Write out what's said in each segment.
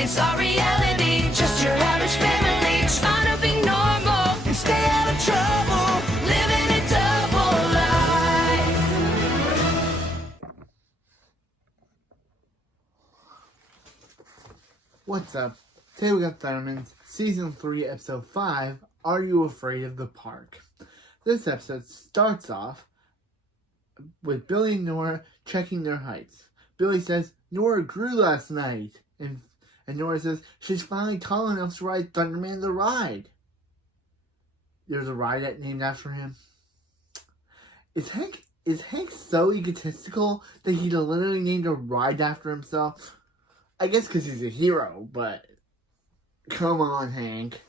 It's our reality, just your average family trying to be normal and stay out of trouble, living a double life. What's up? Today we got Thurman's Season 3, Episode 5, Are You Afraid of the Park? This episode starts off with Billy and Nora checking their heights. Billy says, Nora grew last night. And Nora says, she's finally tall enough to ride Thunderman the Ride. There's a ride named after him. Is Hank so egotistical that he literally named a ride after himself? I guess because he's a hero, but come on, Hank.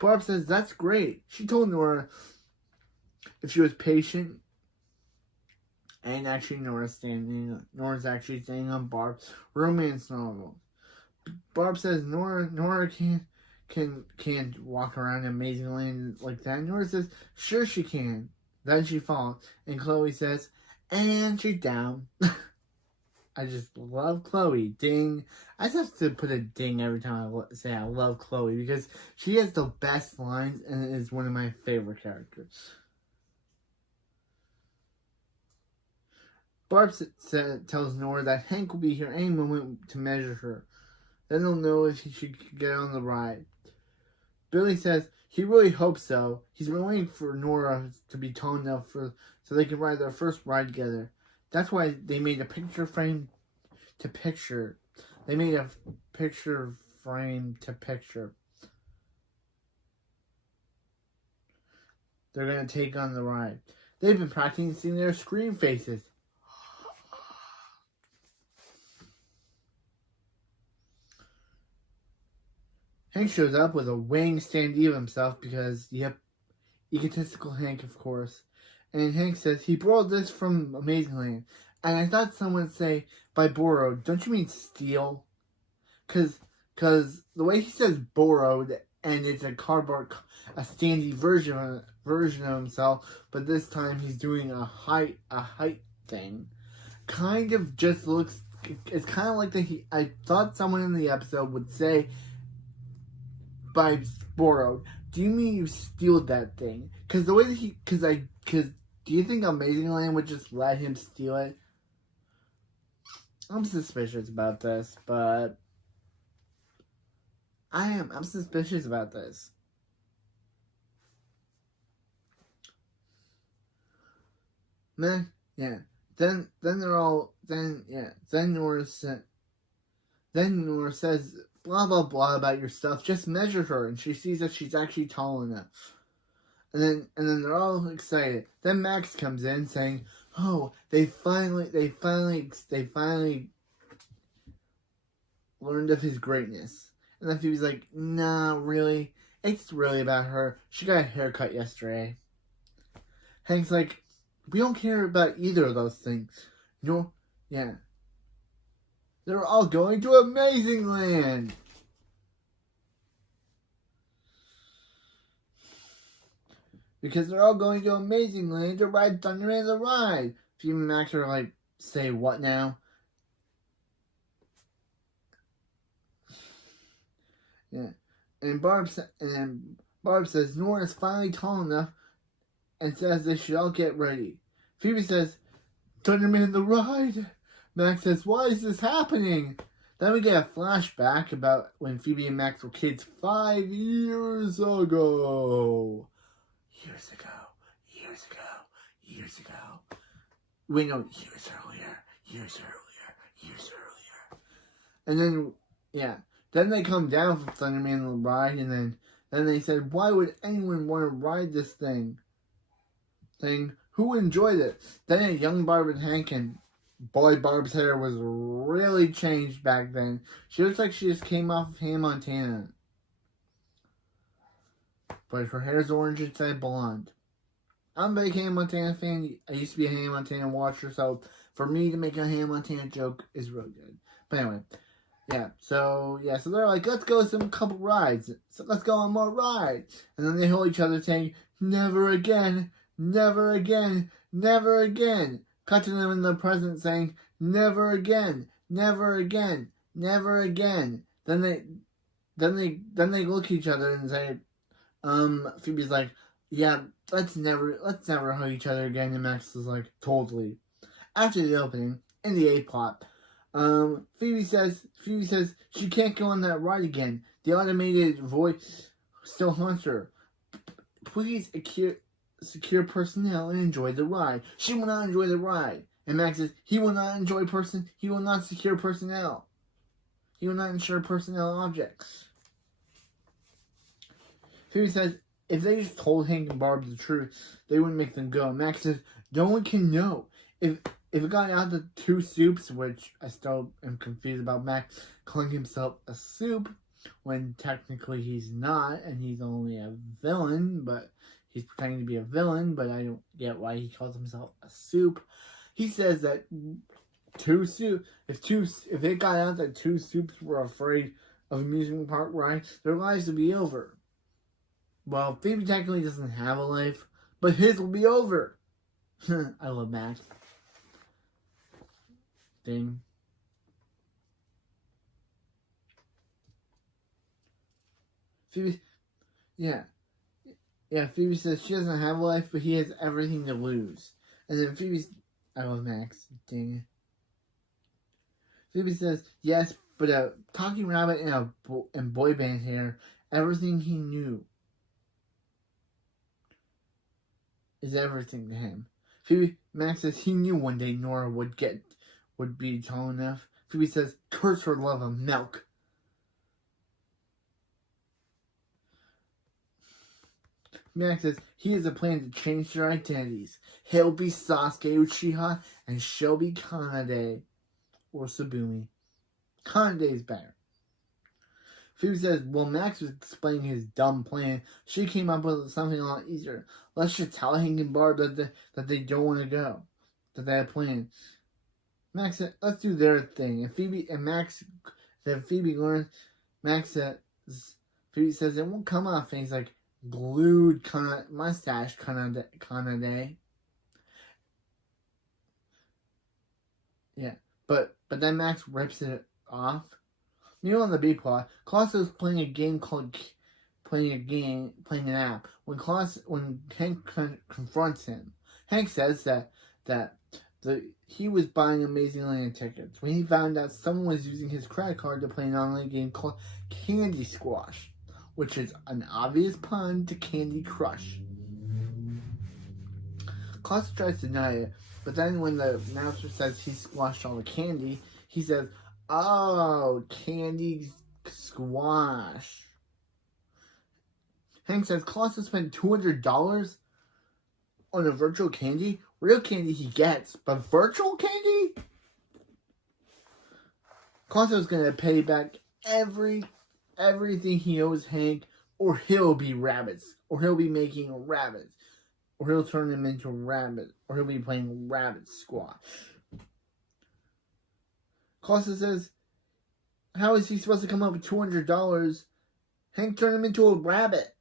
Barb says, that's great. She told Nora if she was patient, and actually Nora's actually staying on Barb's romance novel. Barb says Nora can't walk around Amazing Land like that. Nora says, sure she can. Then she falls, and Chloe says, and she's down. I just love Chloe. Ding. I just have to put a ding every time I say I love Chloe because she has the best lines and is one of my favorite characters. Barb tells Nora that Hank will be here any moment to measure her. Then they'll know if he should get on the ride. Billy says he really hopes so. He's been waiting for Nora to be tall enough so they can ride their first ride together. That's why they made a picture frame to picture. They made a picture frame to picture. They're going to take on the ride. They've been practicing their scream faces. Hank shows up with a weighing stand of himself because, yep, egotistical Hank, of course. And Hank says he borrowed this from Amazing Land. And I thought someone would say, by borrowed, don't you mean steal? Because the way he says borrowed, and it's a cardboard, a standy version of himself, but this time he's doing a height thing. Kind of just looks, it's kind of like I thought someone in the episode would say, by borrowed, do you mean you steal that thing? Because the way that do you think Amazing Land would just let him steal it? I'm suspicious about this, but I'm suspicious about this. Then Nora says blah blah blah about your stuff. Just measure her, and she sees that she's actually tall enough. And then they're all excited. Then Max comes in saying, "Oh, they finally learned of his greatness." And then Phoebe's like, "Nah, really? It's really about her. She got a haircut yesterday." Hank's like, "We don't care about either of those things." No, yeah. They're all going to Amazing Land. Because they're all going to Amazing Land to ride Thunderman the Ride. Phoebe and Max are like, say what now? Yeah. And Barb says Nora's finally tall enough and says they should all get ready. Phoebe says, Thunderman the Ride. Max says, why is this happening? Then we get a flashback about when Phoebe and Max were kids 5 years ago. Years ago. Wait, no, years earlier. And then, yeah. Then they come down from Thunderman the Ride, and then they said, why would anyone want to ride this thing? Who enjoyed it? Then a young Barb and Hank, and boy, Barb's hair was really changed back then. She looks like she just came off of Hannah Montana. But her hair's orange instead of blonde. I'm a big Hannah Montana fan. I used to be a Hannah Montana watcher, so for me to make a Hannah Montana joke is really good. But anyway, so they're like, let's go some couple rides. So let's go on more rides. And then they hold each other saying, never again, never again, never again. Cut to them in the present saying, never again, never again, Never again. Then they look at each other and say, Phoebe's like, yeah, let's never hug each other again. And Max is like, totally. After the opening, in the A plot, Phoebe says she can't go on that ride again. The automated voice still haunts her. Please secure personnel and enjoy the ride. She will not enjoy the ride. And Max says he will not secure personnel. He will not ensure personnel objects. Phoebe says if they just told Hank and Barb the truth, they wouldn't make them go. Max says no one can know. If it got out to two soups, which I still am confused about Max calling himself a soup when technically he's not, and he's only a villain, but he's pretending to be a villain, but I don't get why he calls himself a soup. He says that if it got out that two soups were afraid of amusement park rides, their lives would be over. Well, Phoebe technically doesn't have a life, but his will be over. I love Max. Ding. Phoebe, yeah, Phoebe says she doesn't have a life, but he has everything to lose. And then I love Max. Ding. Phoebe says, yes, but a talking rabbit and boy band hair, everything he knew is everything to him. Max says he knew one day Nora would be tall enough. Phoebe says, curse her love of milk. Max says he has a plan to change their identities. He'll be Sasuke Uchiha and she'll be Kanade or Sabumi. Kanade is better. Phoebe says, well, Max was explaining his dumb plan. She came up with something a lot easier. Let's just tell Hank and Barb that they don't want to go. That they have plans. Max said, let's do their thing. And Phoebe learns, Phoebe says it won't come off. And he's like, glued mustache Kanade. Yeah. But then Max rips it off. Meanwhile, on the B plot, Colosso is playing an app. When Hank confronts him, Hank says that he was buying Amazingland tickets when he found out someone was using his credit card to play an online game called Candy Squash, which is an obvious pun to Candy Crush. Colosso tries to deny it, but then when the announcer says he squashed all the candy, he says, oh, Candy Squash. Hank says Colosso spent $200 on a virtual candy. Real candy he gets, but virtual candy? Colosso's gonna pay back everything he owes Hank, or he'll be rabbits, or he'll be making rabbits, or he'll turn him into rabbit, or he'll be playing rabbit squash. Colosso says, how is he supposed to come up with $200? Hank turned him into a rabbit.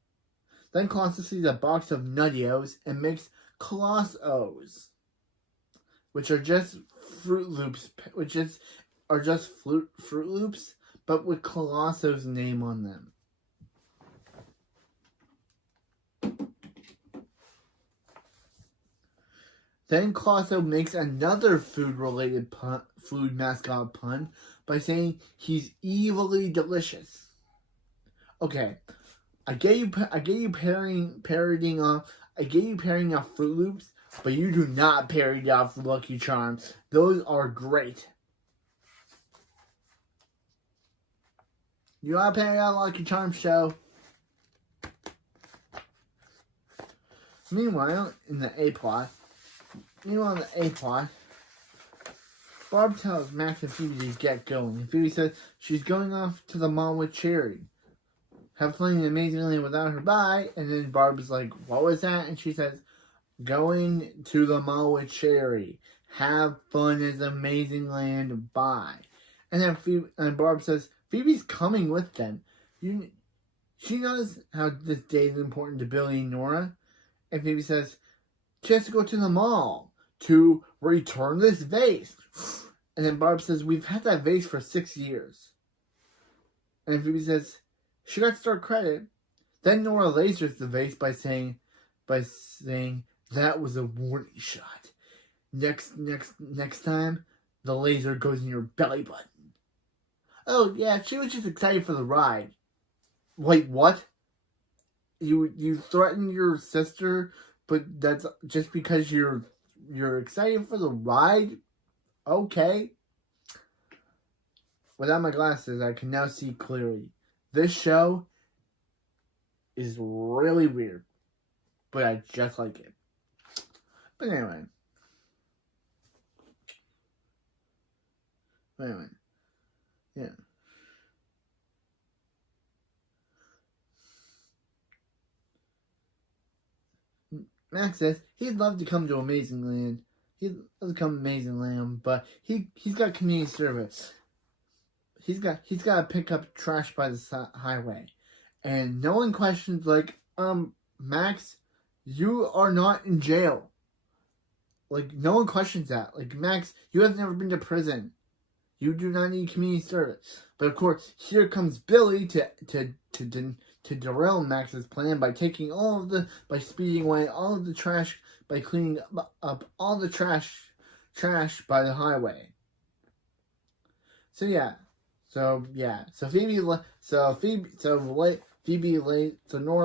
Then Colosso sees a box of Nutty-O's and makes Colossos, which are just Fruit Loops, Fruit Loops, but with Colosso's name on them. Then Colosso makes another food mascot pun by saying he's evilly delicious. Okay, I get you parroting off Fruit Loops, but you do not parody off Lucky Charms. Those are great. You want to parody off Lucky Charms show? Meanwhile, in the A plot, Barb tells Max and Phoebe to get going. And Phoebe says she's going off to the mall with Cherry. Have fun amazingly without her, bye. And then Barb is like, what was that? And she says, going to the mall with Cherry. Have fun as Amazingland, bye. And then Barb says, Phoebe's coming with them. She knows how this day is important to Billy and Nora. And Phoebe says, she has to go to the mall to return this vase. And then Barb says, we've had that vase for 6 years. And Phoebe says, she got star credit. Then Nora lasers the vase by saying, that was a warning shot. Next time, the laser goes in your belly button. Oh yeah, she was just excited for the ride. Wait, what? You threatened your sister, but that's just because you're excited for the ride? Okay. Without my glasses, I can now see clearly. This show is really weird, but I just like it. But anyway. Yeah. Max says he'd love to come to Amazing Land. He'd love to come to Amazing Land, but he's got community service. He's got to pick up trash by the highway, and no one questions like, Max, you are not in jail. Like, no one questions that. Like, Max, you have never been to prison. You do not need community service. But of course, here comes Billy to derail Max's plan by speeding away all of the trash, by cleaning up all the trash by the highway. So Nora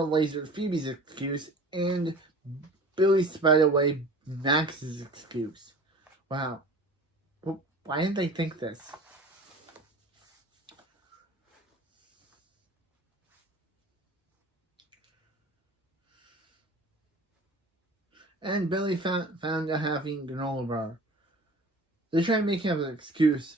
lasered Phoebe's excuse, and Billy spied away Max's excuse. Wow. Well, why didn't they think this? And Billy found out having granola bar. They try to make him an excuse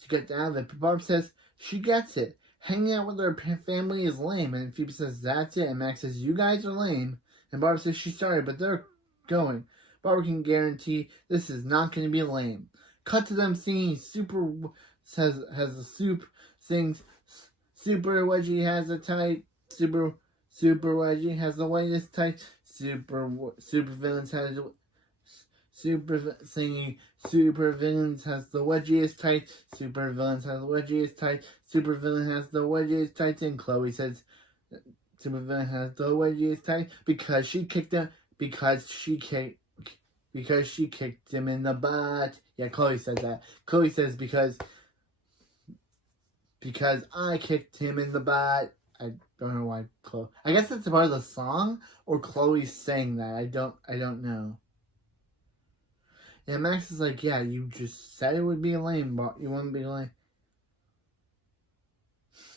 to get out of it, but Barb says she gets it. Hanging out with her family is lame, and Phoebe says that's it, and Max says you guys are lame, and Barb says she's sorry, but they're going. Barb can guarantee this is not going to be lame. Cut to them singing has the soup sings Super Wedgie has a tight Super Wedgie has the whitest tight Super Villains has singing Super Villains has the wedgiest tight Super Villains has the wedgiest tight Super Villain has the wedgiest tight, and Chloe says Super Villain has the wedgiest tight because she kicked him in the butt. Yeah, Chloe says that. Chloe says because I kicked him in the butt. I don't know why Chloe. I guess that's a part of the song, or Chloe's saying that. I don't know. Yeah, Max is like, yeah, you just said it would be lame, but you wouldn't be lame.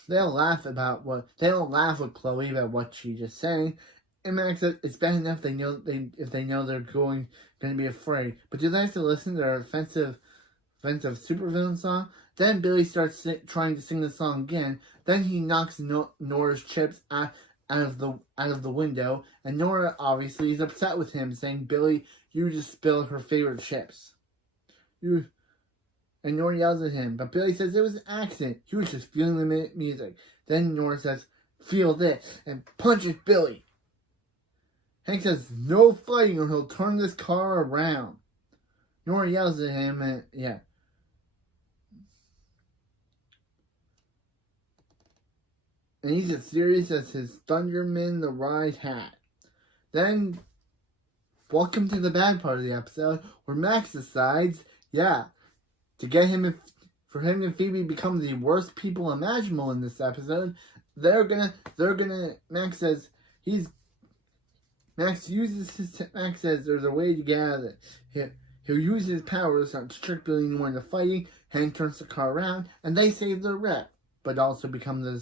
They don't laugh with Chloe about what she just saying. And Max says it's bad enough if they know they're going to be afraid. But do they have to listen to their offensive supervillain song? Then Billy starts trying to sing the song again. Then he knocks Nora's chips out of the window, and Nora obviously is upset with him, saying, "Billy, you just spilled her favorite chips." And Nora yells at him, but Billy says it was an accident. He was just feeling the music. Then Nora says, "Feel this," and punches Billy. Hank says, "No fighting or he'll turn this car around." Nora yells at him, and yeah. And he's as serious as his Thunderman the Ride hat. Then, welcome to the bad part of the episode, where Max decides, to get him, for him and Phoebe become the worst people imaginable in this episode, Max says there's a way to get out of it. He'll use his powers to trick Billy and Nora into fighting. Hank turns the car around, and they save their rep, but also become the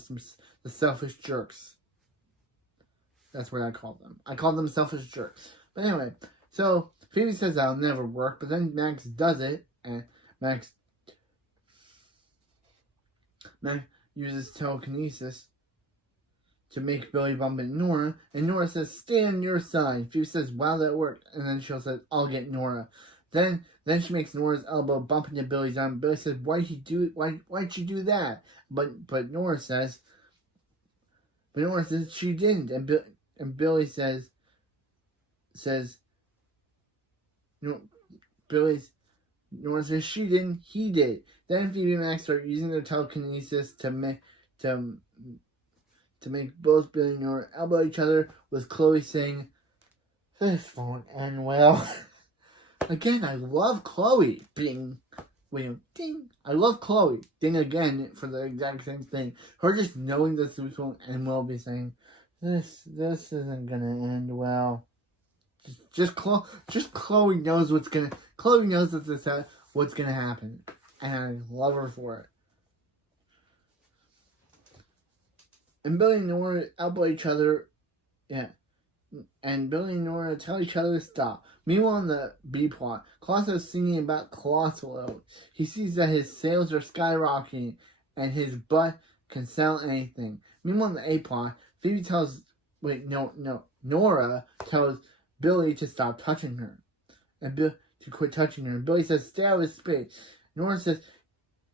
selfish jerks. That's what I call them. I call them selfish jerks. But anyway, so Phoebe says that'll never work, but then Max does it, and Max uses telekinesis to make Billy bump into Nora, and Nora says, "Stay on your side." Phoebe says, "Wow, that worked," and then she'll say, "I'll get Nora." Then she makes Nora's elbow bump into Billy's arm. Billy says, "Why'd you do that?" But Nora says she didn't, and Billy says, Nora says she didn't, he did. Then Phoebe and Max start using their telekinesis to make both Billy and Nora elbow each other, with Chloe saying, "This won't end well." Again, I love Chloe. Bing. Wait, ding. I love Chloe. Ding again for the exact same thing. Her just knowing this won't end well, be saying, This isn't gonna end well. Just Chloe knows what's gonna. Chloe knows what's gonna happen, and I love her for it. And Billy and Nora elbow each other, yeah. And Billy and Nora tell each other to stop. Meanwhile, in the B plot, Colosso is singing about colosso. He sees that his sales are skyrocketing, and his butt can sell anything. Meanwhile, in the A plot, Nora tells Billy to stop touching her, and to quit touching her. And Billy says, "Stay out of his space." Nora says,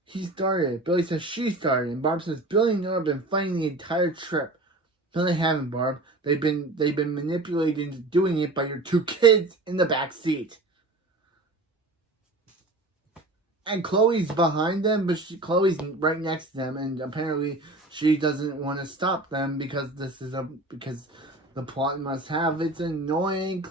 "He started." Billy says, "She started." And Barb says, "Billy and Nora have been fighting the entire trip." No, they haven't, Barb. They've been manipulated into doing it by your two kids in the back seat. And Chloe's behind them, but Chloe's right next to them, and apparently she doesn't want to stop them because because the plot must have its annoying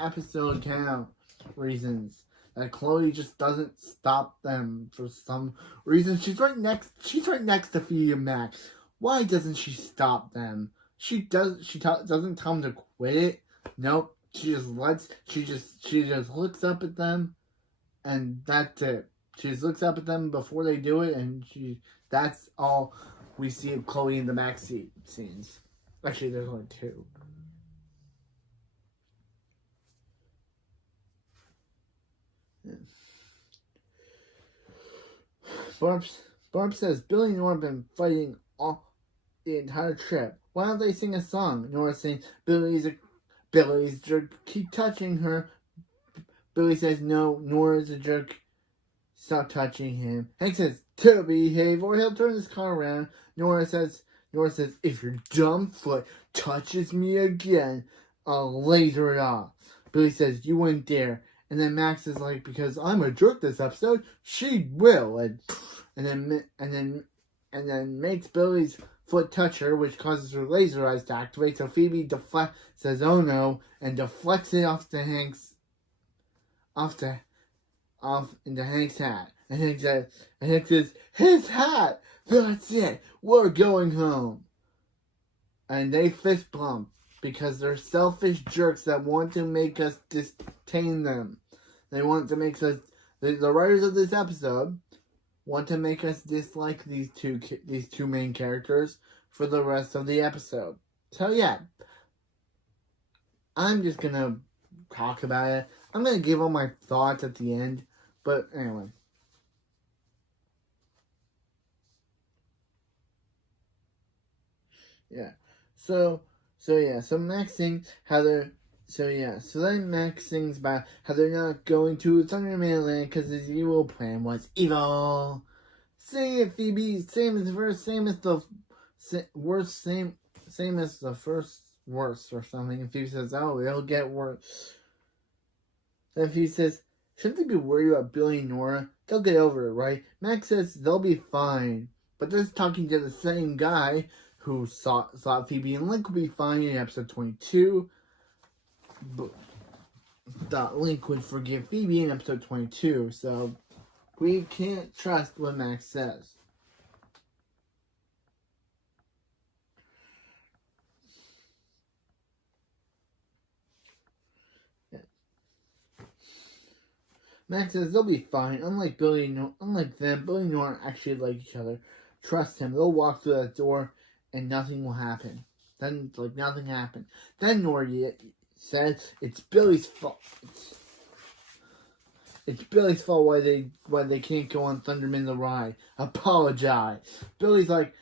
episode count reasons. That Chloe just doesn't stop them for some reason. She's right next to Phoebe and Max. Why doesn't she stop them? She doesn't tell them to quit it. Nope. She just looks up at them, and that's it. She just looks up at them before they do it, and that's all we see of Chloe in the backseat scenes. Actually, there's only two. Barb says Billy and Nora have been fighting all the entire trip. Why don't they sing a song? Nora's saying Billy's a jerk. Keep touching her. Billy says no. Nora's a jerk. Stop touching him. Hank says to behave or he'll turn his car around. Nora says if your dumb foot touches me again, I'll laser it off. Billy says you wouldn't dare. And then Max is like, because I'm a jerk this episode, she will. And then makes Billy's foot touch her, which causes her laser eyes to activate. So Phoebe says, "Oh no," and deflects it off into Hank's hat. And Hank says, "His hat! That's it! We're going home." And they fist bump because they're selfish jerks that want to make us disdain them. They want to make us, the writers of this episode want to make us dislike these two main characters for the rest of the episode. So yeah, I'm just gonna talk about it. I'm gonna give all my thoughts at the end, but anyway. Yeah. So Max sings how they're then Max sings about how they're not going to Thunderman Land because his evil plan was evil. Sing it, Phoebe. Same as the verse, same as the worst, same as the first verse or something. And Phoebe says, "Oh, it'll get worse." Then Phoebe says, "Shouldn't they be worried about Billy and Nora? They'll get over it, right?" Max says they'll be fine. But this is talking to the same guy who thought Phoebe and Link would be fine in episode 22. But thought Link would forgive Phoebe in episode 22. So we can't trust what Max says. Yeah. Max says they'll be fine. Unlike them, Billy and Nora actually like each other. Trust him. They'll walk through that door and nothing will happen. Then, nothing happened. Then Nora says it's Billy's fault. It's Billy's fault why they can't go on Thunderman the Ride. Apologize. Billy's like,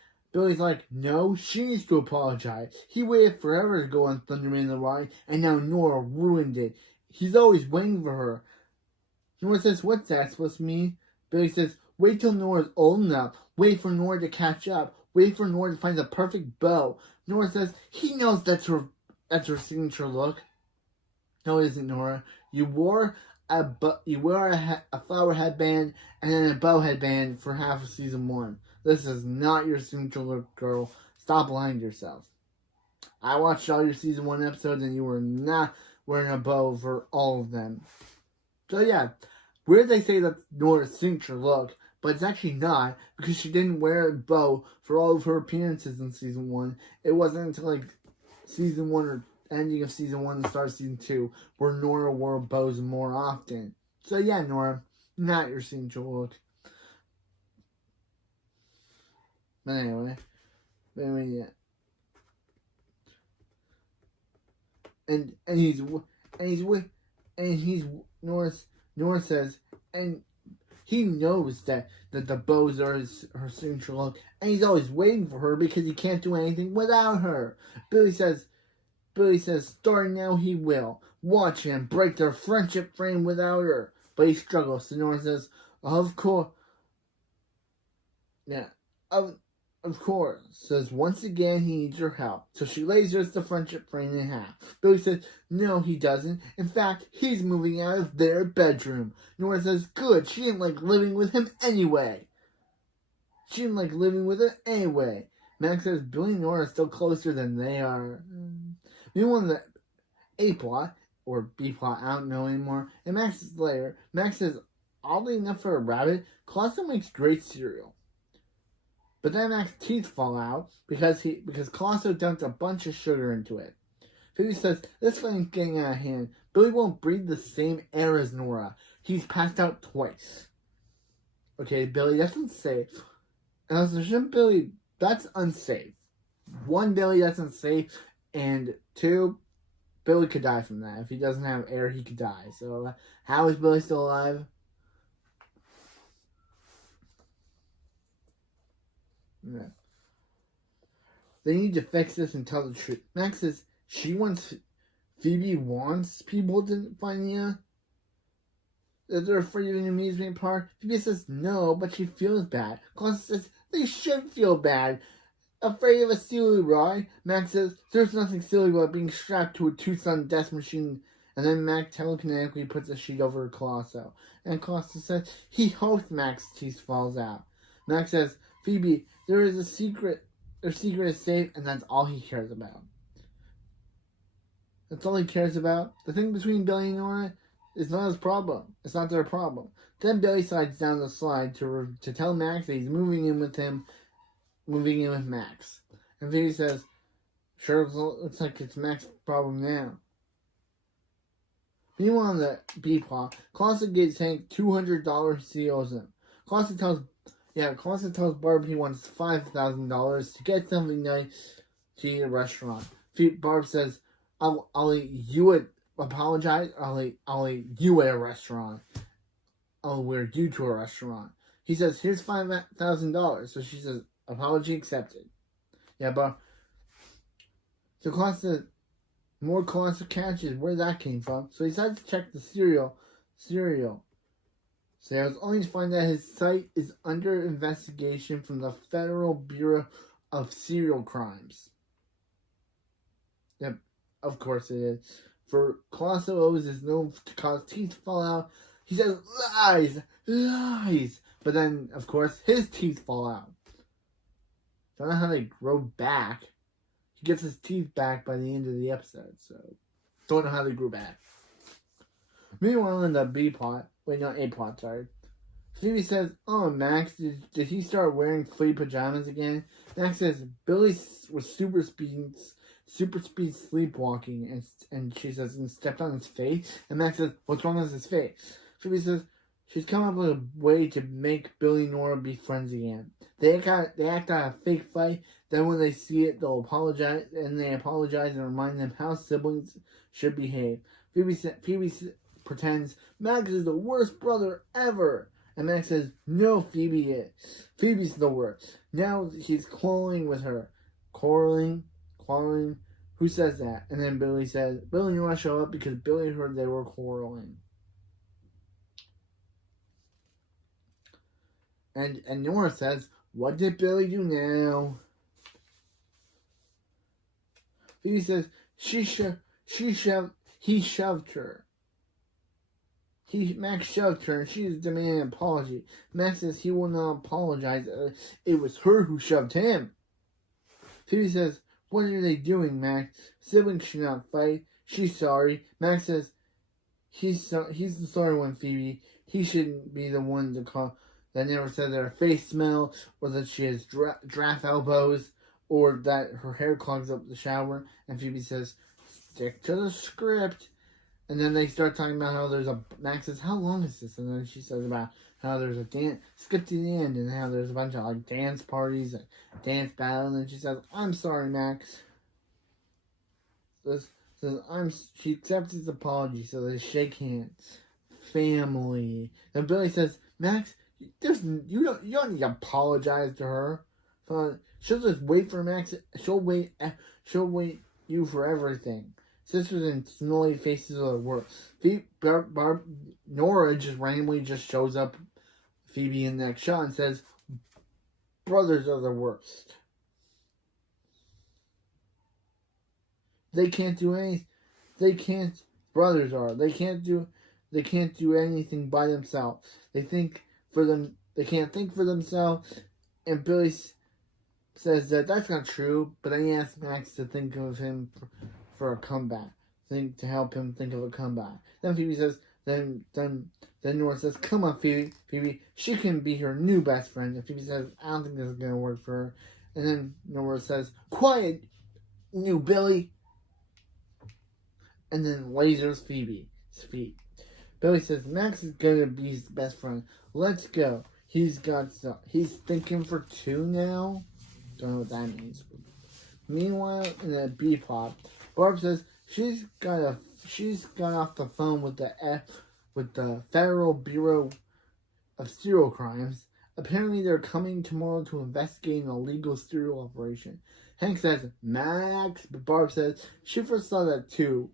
no, she needs to apologize. He waited forever to go on Thunderman the Ride, and now Nora ruined it. He's always waiting for her. Nora says, "What's that supposed to mean?" Billy says, "Wait till Nora's old enough. Wait for Nora to catch up. Wait for Nora to find the perfect bow." Nora says, "He knows that's her signature look." "No, it isn't, Nora. You wore you wear a flower headband and then a bow headband for half of season 1. This is not your signature look, girl. Stop lying to yourself. I watched all your season 1 episodes and you were not wearing a bow for all of them. So yeah, weird they say that's Nora's signature look, but it's actually not, because she didn't wear a bow for all of her appearances in season 1. It wasn't until like season 1 or ending of season 1 and start of season 2 where Nora wore bows more often. So yeah, Nora, not your signature look. But anyway, yeah. And Nora says, and he knows that the bows are her signature look, and he's always waiting for her because he can't do anything without her. Billy says, starting now he will. Watch him break their friendship frame without her. But he struggles. So Nora says, of course. Yeah, of course. Says once again he needs her help. So she lasers the friendship frame in half. Billy says, no he doesn't. In fact, he's moving out of their bedroom. Nora says, good. She didn't like living with him anyway. Max says Billy and Nora are still closer than they are. Meanwhile, in the A plot, or B plot, I don't know anymore, in Max's lair, Max says, oddly enough for a rabbit, colosso makes great cereal. But then Max's teeth fall out because Colosso dumped a bunch of sugar into it. Phoebe says, this thing's getting out of hand. Billy won't breathe the same air as Nora. He's passed out twice. Okay, Billy, that's unsafe. And Billy, that's unsafe. 1, Billy, that's unsafe. And 2, Billy could die from that. If he doesn't have air, he could die. So, how is Billy still alive? Yeah. They need to fix this and tell the truth. Max says Phoebe wants people to find out that they're afraid of an amusement park. Phoebe says no, but she feels bad. Colosso says they should feel bad. Afraid of a silly ride? Max says there's nothing silly about being strapped to a Tucson death machine. And then Max telekinetically puts a sheet over Colosso. And Colosso says he hopes Max's teeth falls out. Max says, Phoebe, there is a secret. Their secret is safe, and that's all he cares about. That's all he cares about. The thing between Billy and Nora is not his problem. It's not their problem. Then Billy slides down the slide to tell Max that he's moving in with Max. And Phoebe says, sure, looks like it's Max's problem now. Meanwhile, on the B plot, Colosso gives Hank $200 he owes him. Colosso tells Barb he wants $5,000 to get something nice to eat at a restaurant. Barb says, I'll eat you at apologize. I'll eat you at a restaurant. I'll wear you to a restaurant. He says, here's $5,000. So she says, apology accepted. Yeah, but so Colosso catches where that came from. So he decides to check the cereal sales, only to find that his site is under investigation from the Federal Bureau of Serial Crimes. Yep, of course it is. For Colosso always is known to cause teeth to fall out. He says, lies! But then, of course, his teeth fall out. Don't know how they grow back. He gets his teeth back by the end of the episode, so don't know how they grew back. Meanwhile, in the B plot, A plot, sorry. Phoebe says, oh, Max, did he start wearing flea pajamas again? Max says, Billy was super speed sleepwalking, and she says, and stepped on his face. And Max says, what's wrong with his face? Phoebe says, she's come up with a way to make Billy and Nora be friends again. They act out a fake fight, then when they see it, they'll apologize, and remind them how siblings should behave. Phoebe pretends Max is the worst brother ever. And Max says, no, Phoebe is. Phoebe's the worst. Now he's quarreling with her. Quarreling? Who says that? And then Billy says, Billy and Nora show up because Billy heard they were quarreling. And Nora says, what did Billy do now? Phoebe says, he shoved her. Max shoved her and she's demanding an apology. Max says he will not apologize. It was her who shoved him. Phoebe says, "What are they doing, Max? Siblings should not fight. She's sorry." Max says, he's the sorry one, Phoebe. He shouldn't be the one to call that never said that her face smells, or that she has draft elbows, or that her hair clogs up the shower. And Phoebe says, "Stick to the script." And then they start talking about how there's Max says, "How long is this?" And then she says about how there's a dance, skip to the end, and how there's a bunch of like dance parties, and dance battle. And then she says, "I'm sorry, Max." She accepts his apology, so they shake hands. Family. Then Billy says, "Max, you don't need to apologize to her. She'll just wait for Max. She'll wait you for everything." Sisters and smelly faces are the worst. Nora just randomly just shows up Phoebe in the next shot and says, "Brothers are the worst. They can't do anything. Brothers are. They can't do anything by themselves. They can't think for themselves." And Billy says that that's not true, but then he asks Max to think of him for a comeback. To help him think of a comeback. Then Phoebe says, then Nora says, "Come on, Phoebe, she can be her new best friend." And Phoebe says, "I don't think this is gonna work for her." And then Nora says, "Quiet, new Billy." And then lasers Phoebe's feet. Billy says, "Max is gonna be his best friend. Let's go. He's thinking for two now." Don't know what that means. Meanwhile, in the B plot, Barb says she's got off the phone with the Federal Bureau of Serial Crimes. Apparently, they're coming tomorrow to investigate an illegal serial operation. Hank says, "Max," but Barb says she first saw that too.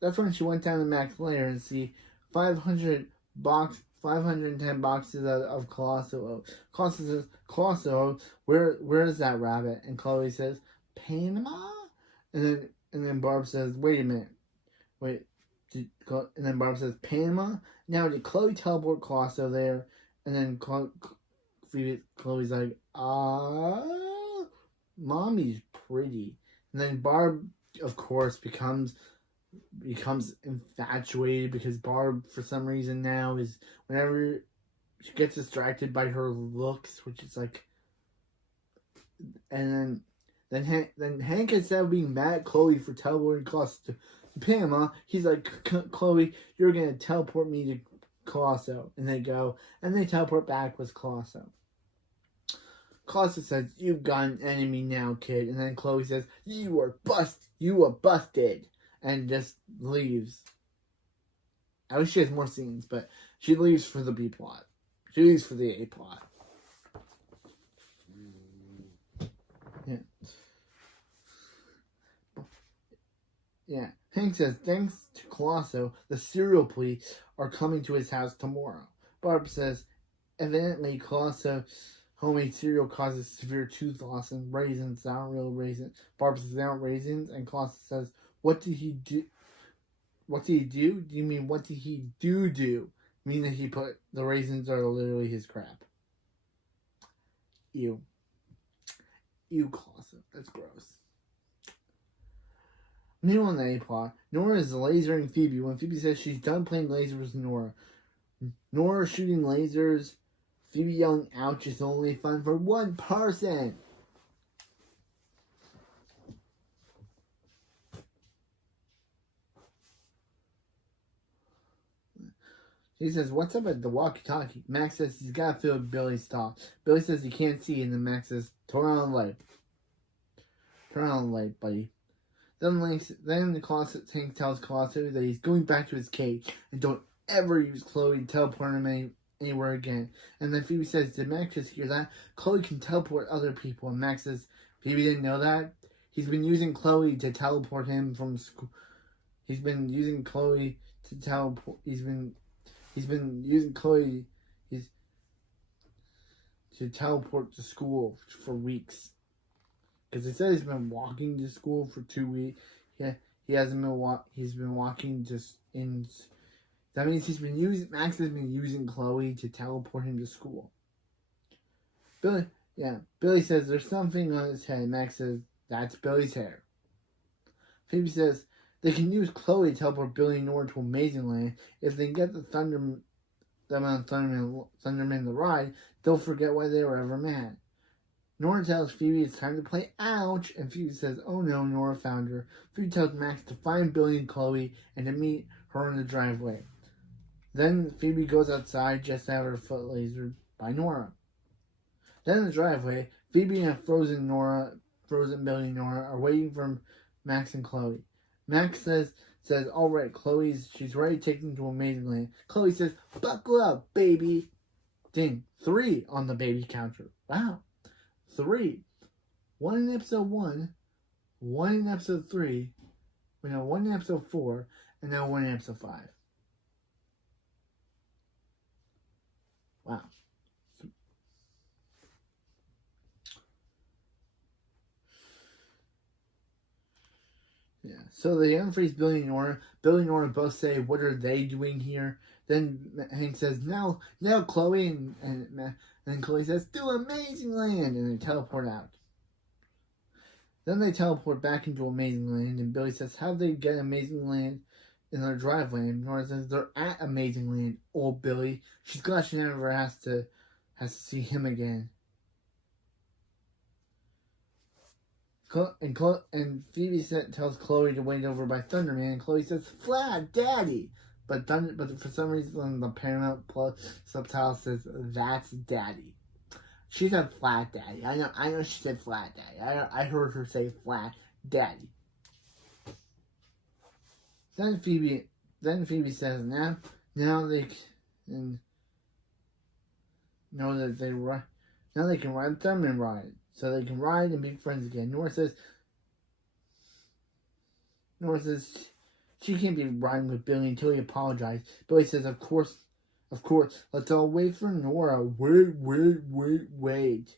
That's when she went down to Max later and see 510 boxes of colosso. Colosso says, "Colosso, where is that rabbit?" And Chloe says, "Panama?" And then Barb says, "Wait a minute. Wait." And then Barb says, "Panama?" Now, did Chloe teleport Colosso there? And then Chloe's like, "Mommy's pretty." And then Barb, of course, becomes infatuated because Barb, for some reason now, is whenever she gets distracted by her looks, which is like, and then Hank, instead of being mad at Chloe for teleporting Colosso to Panama, he's like, "Chloe, you're gonna teleport me to Colosso." And they go, and they teleport back with Colosso. Colosso says, "You've got an enemy now, kid." And then Chloe says, You were busted. And just leaves. I wish she has more scenes, but she leaves for the B plot. She leaves for the A plot. Yeah. Hank says, thanks to Colosso, the serial police are coming to his house tomorrow. Barb says, evidently Colosso's homemade cereal causes severe tooth loss, and raisins aren't real raisins. Barb says they aren't raisins, and Colosso says, what did he do? What did he do? Do you mean what did he do? Mean that he put the raisins are literally his crap. Ew, Colosso. That's gross. Meanwhile, in the A plot, Nora is lasering Phoebe when Phoebe says she's done playing lasers with Nora. Nora shooting lasers, Phoebe yelling, "Ouch, is only fun for one person." She says, "What's up at the walkie-talkie?" Max says he's got to feel Billy's talk. Billy says he can't see, and then Max says, Turn on the light, buddy." Then the closet Hank tells Colosso that he's going back to his cage and don't ever use Chloe to teleport him anywhere again. And then Phoebe says, "Did Max just hear that? Chloe can teleport other people." And Max says, "Phoebe didn't know that? He's been using Chloe to teleport him from school. He's been using Chloe to teleport. He's been using Chloe to teleport to school for weeks." Because he said he's been walking to school for 2 weeks. Yeah, he hasn't been He's been walking just in. That means Max has been using Chloe to teleport him to school. Billy says there's something on his head. Max says that's Billy's hair. Phoebe says they can use Chloe to teleport Billy and Nora to Amazing Land. If they get them on Thunderman the ride, they'll forget why they were ever mad. Nora tells Phoebe it's time to play ouch, and Phoebe says, oh no, Nora found her. Phoebe tells Max to find Billy and Chloe and to meet her in the driveway. Then Phoebe goes outside just to have her foot lasered by Nora. Then in the driveway, Phoebe and frozen Billy and Nora are waiting for Max and Chloe. Max says all right, she's ready to take them to Amazing Land. Chloe says, buckle up, baby. Ding, 3 on the baby counter. Wow, 3. 1 in episode 1, 1 in episode 3, 1 in episode 4, and now 1 in episode 5. Wow. Yeah. So they unfreeze Billy and Nora. Billy and Nora both say, what are they doing here? Then Hank says, now Chloe, and Chloe says, to Amazing Land, and they teleport out. Then they teleport back into Amazing Land, and Billy says, how'd they get Amazing Land in their driveway? And Nora says, they're at Amazing Land, old Billy. She's glad she never has to see him again. And Phoebe tells Chloe to wait over by Thunderman, and Chloe says, flat, daddy. But for some reason, the Paramount Plus subtitle says, that's daddy. She said flat daddy. I know she said flat daddy. I heard her say flat daddy. Then Phoebe says, now they can know that now they can ride the Thunderman ride. So they can ride and be friends again. Nora says she can't be riding with Billy until he apologizes. Billy says, of course, let's all wait for Nora. Wait.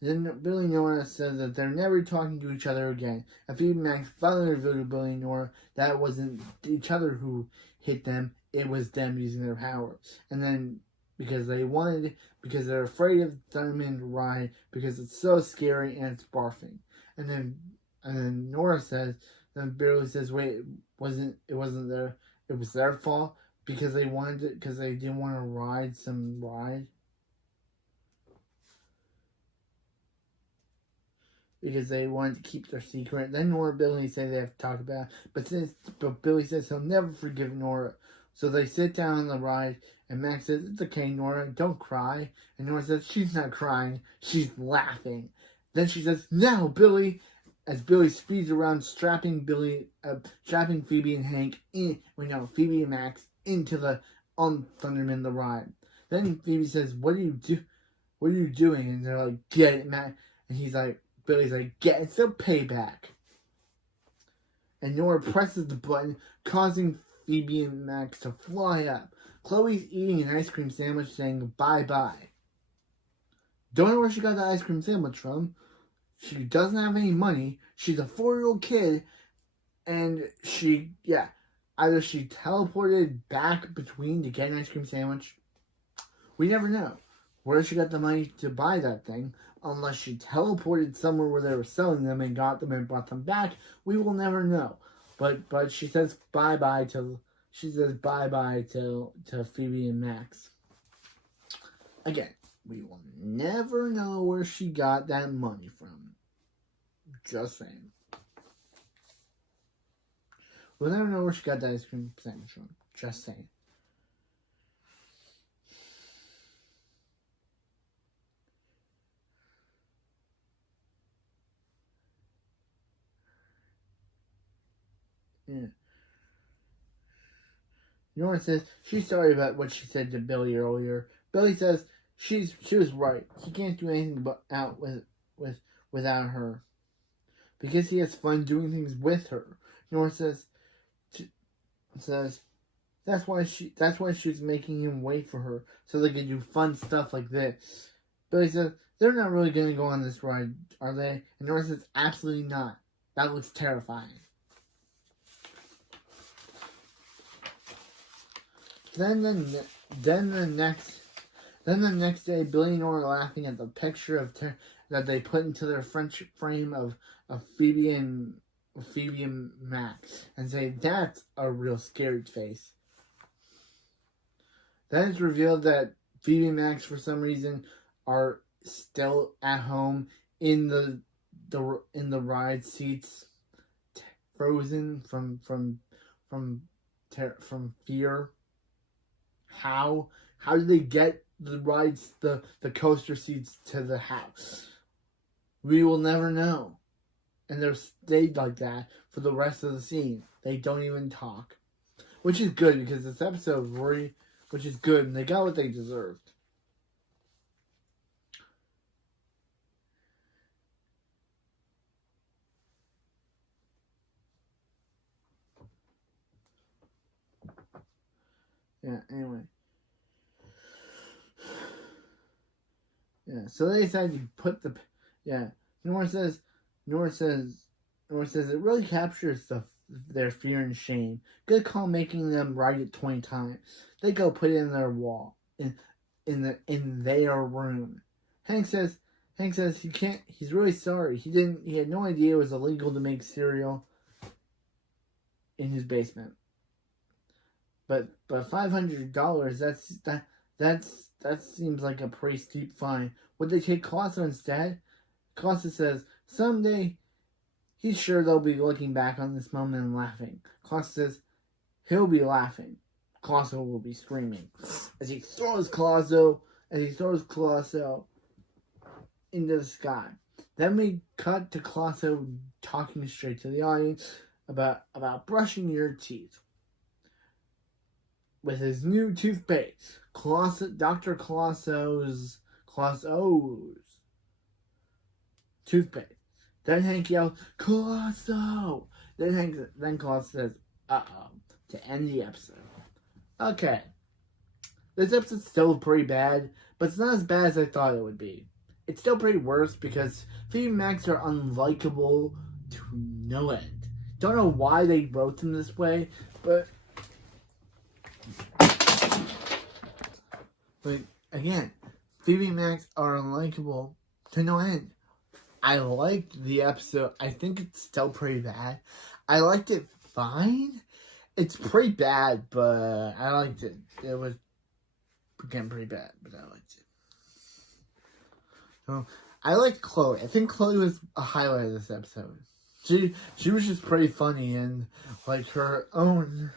And then Billy and Nora says that they're never talking to each other again. And Phoebe and Max finally revealed to Billy and Nora that it wasn't each other who hit them, it was them using their power. And then because they're afraid of Thunderman to ride because it's so scary and it's barfing. And then Nora says, then Billy says, wait, it wasn't it was their fault because they didn't want to ride some ride. Because they wanted to keep their secret. Then Nora and Billy say they have to talk about it. But Billy says he'll never forgive Nora. So they sit down on the ride, and Max says, it's okay, Nora, don't cry. And Nora says, she's not crying, she's laughing. Then she says, now, Billy, as Billy speeds around, strapping Phoebe and Hank Phoebe and Max on Thunderman the ride. Then Phoebe says, what are you doing? And they're like, get it, Max. And Billy's like, get it, so payback. And Nora presses the button, causing Phoebe and Max to fly up. Chloe's eating an ice cream sandwich saying bye-bye. Don't know where she got the ice cream sandwich from. She doesn't have any money. She's a 4-year-old kid. And either she teleported back between to get an ice cream sandwich. We never know where she got the money to buy that thing. Unless she teleported somewhere where they were selling them and got them and brought them back. We will never know. But she says bye-bye to Phoebe and Max. Again, we will never know where she got that money from. Just saying. We'll never know where she got that ice cream sandwich from. Just saying. Yeah. Nora says she's sorry about what she said to Billy earlier. Billy says she was right. He can't do anything without her because he has fun doing things with her. Nora says that's why she's making him wait for her so they can do fun stuff like this. Billy says they're not really going to go on this ride, are they? And Nora says absolutely not. That looks terrifying. Then the next day, Billy and Nora are laughing at the picture that they put into their French frame of Phoebe and Max, and say that's a real scary face. Then it's revealed that Phoebe and Max, for some reason, are still at home in the ride seats, frozen from fear. How did they get the coaster seats to the house? We will never know. And they're stayed like that for the rest of the scene. They don't even talk, which is good because this episode which is good, and they got what they deserved. Yeah, anyway. Yeah, so they decided to put Nora says it really captures their fear and shame. Good call making them write it 20 times. They go put it in their wall in their room. Hank says he can't. He's really sorry. He had no idea it was illegal to make cereal in his basement. But $500, that seems like a pretty steep fine. Would they take Colosso instead? Colosso says someday he's sure they'll be looking back on this moment and laughing. Colosso says he'll be laughing. Colosso will be screaming as he throws Colosso into the sky. Then we cut to Colosso talking straight to the audience about brushing your teeth with his new toothpaste. Dr. Colosso's toothpaste. Then Hank yells, Colosso! Then Colosso says, uh-oh, to end the episode. Okay. This episode's still pretty bad, but it's not as bad as I thought it would be. It's still pretty worse because Phoebe and Max are unlikable to no end. Don't know why they wrote them this way, but again, Phoebe and Max are unlikable to no end. I liked the episode. I think it's still pretty bad. I liked it fine. It's pretty bad, but I liked it. It was, again, pretty bad, but I liked it. So, I liked Chloe. I think Chloe was a highlight of this episode. She was just pretty funny, and like her own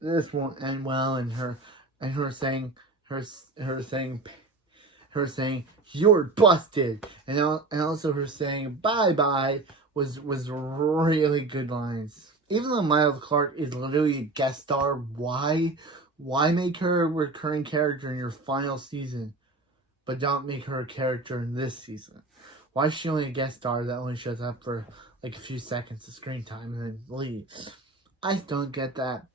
this won't end well, and her saying you're busted, and also her saying bye bye was really good lines. Even though Miles Clark is literally a guest star, why make her a recurring character in your final season, but don't make her a character in this season? Why is she only a guest star that only shows up for like a few seconds of screen time and then leaves? I don't get that.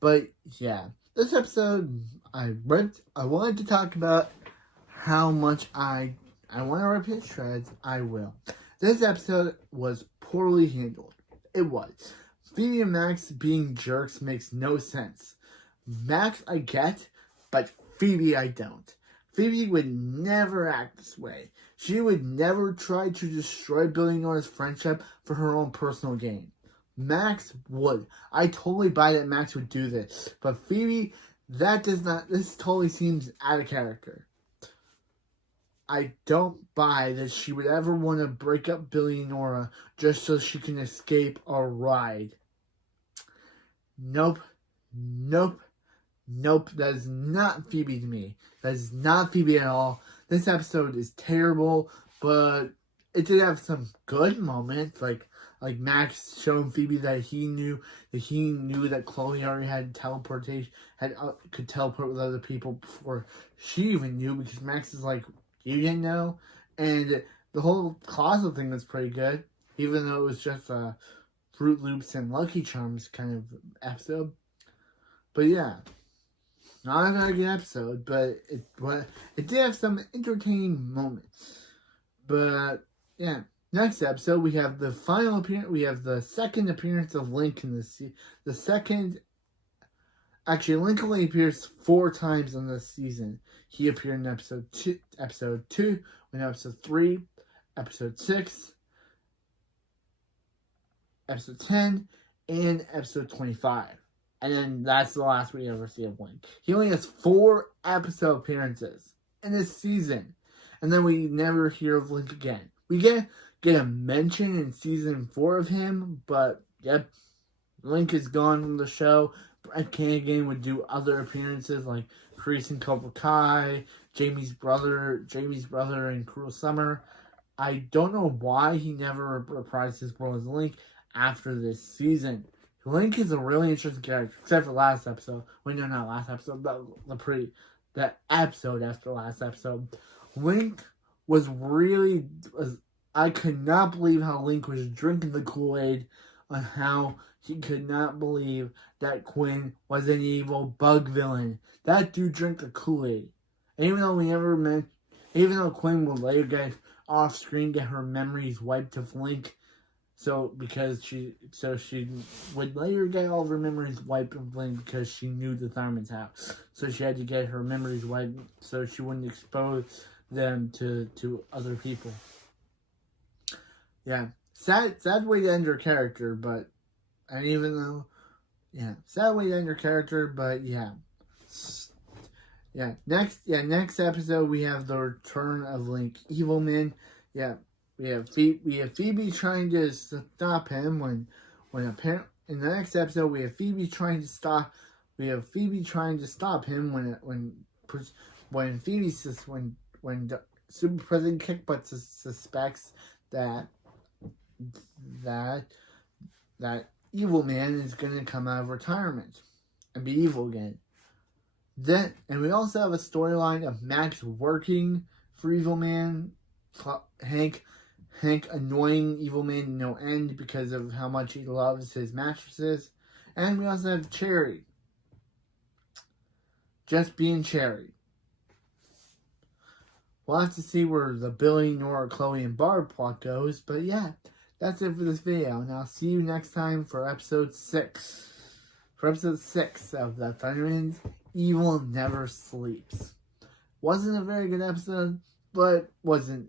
But yeah, this episode I wanted to talk about how much I want to rip his shreds. I will. This episode was poorly handled. It was. Phoebe and Max being jerks makes no sense. Max I get, but Phoebe I don't. Phoebe would never act this way. She would never try to destroy Billy and Nora's friendship for her own personal gain. Max would. I totally buy that Max would do this. But Phoebe, this totally seems out of character. I don't buy that she would ever want to break up Billy and Nora just so she can escape a ride. Nope. That is not Phoebe to me. That is not Phoebe at all. This episode is terrible, but it did have some good moments, like Max showing Phoebe that he knew that Chloe already had teleportation, could teleport with other people before she even knew, because Max is like, you didn't know? And the whole closet thing was pretty good, even though it was just a Fruit Loops and Lucky Charms kind of episode. But yeah, not a very good episode, but it did have some entertaining moments. But yeah, next episode we have the final appearance. We have the second appearance of Link in the second Actually, Link only appears 4 times in this season. He appeared in episode 2, in episode 3, episode 6, episode 10, and episode 25. And then that's the last we ever see of Link. He only has 4 episode appearances in this season. And then we never hear of Link again. We get a mention in season 4 of him, but yep, Link is gone from the show. Brett Kanigan would do other appearances like Kreese and Cobra Kai, Jamie's brother in Cruel Summer. I don't know why he never reprised his role as Link after this season. Link is a really interesting character, except for last episode. Wait, no, not last episode, but the episode after last episode. Link was I could not believe how Link was drinking the Kool-Aid, on how he could not believe that Quinn was an evil bug villain. That dude drank the Kool-Aid. And even though Quinn would later get off screen, get her memories wiped of Link, because she would later get all of her memories wiped of Link because she knew the Tharman's house. So she had to get her memories wiped so she wouldn't expose them to other people. Yeah. Sad way to end her character, but sad way to end her character, but yeah. Next episode we have the return of Link Evilman. Yeah. We have Phoebe trying to stop him when apparently in the next episode we have Phoebe trying to stop him when Super President Kickbutt suspects that Evil Man is going to come out of retirement and be evil again. And we also have a storyline of Max working for Evil Man, Hank annoying Evil Man to no end because of how much he loves his mattresses. And we also have Cherry. Just being Cherry. We'll have to see where the Billy, Nora, Chloe, and Barb plot goes. But yeah, that's it for this video. And I'll see you next time for episode 6. For episode 6 of The Thundermans, Evil Never Sleeps. Wasn't a very good episode, but wasn't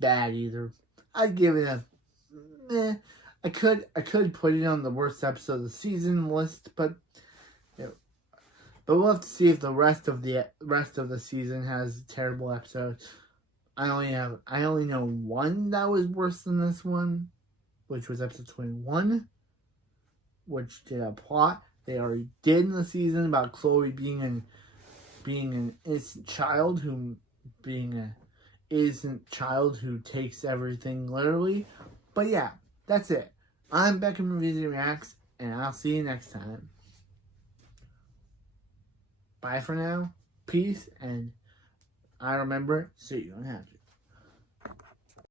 bad either. I'd give it a meh. I could put it on the worst episode of the season list, but we'll have to see if the rest of the season has terrible episodes. I only know one that was worse than this one, which was episode 21, which did a plot they already did in the season about Chloe being an innocent child who takes everything literally. But yeah, that's it. I'm Beckham from Phoebe and Max, and I'll see you next time. Bye for now. Peace, and I remember, so you don't have to.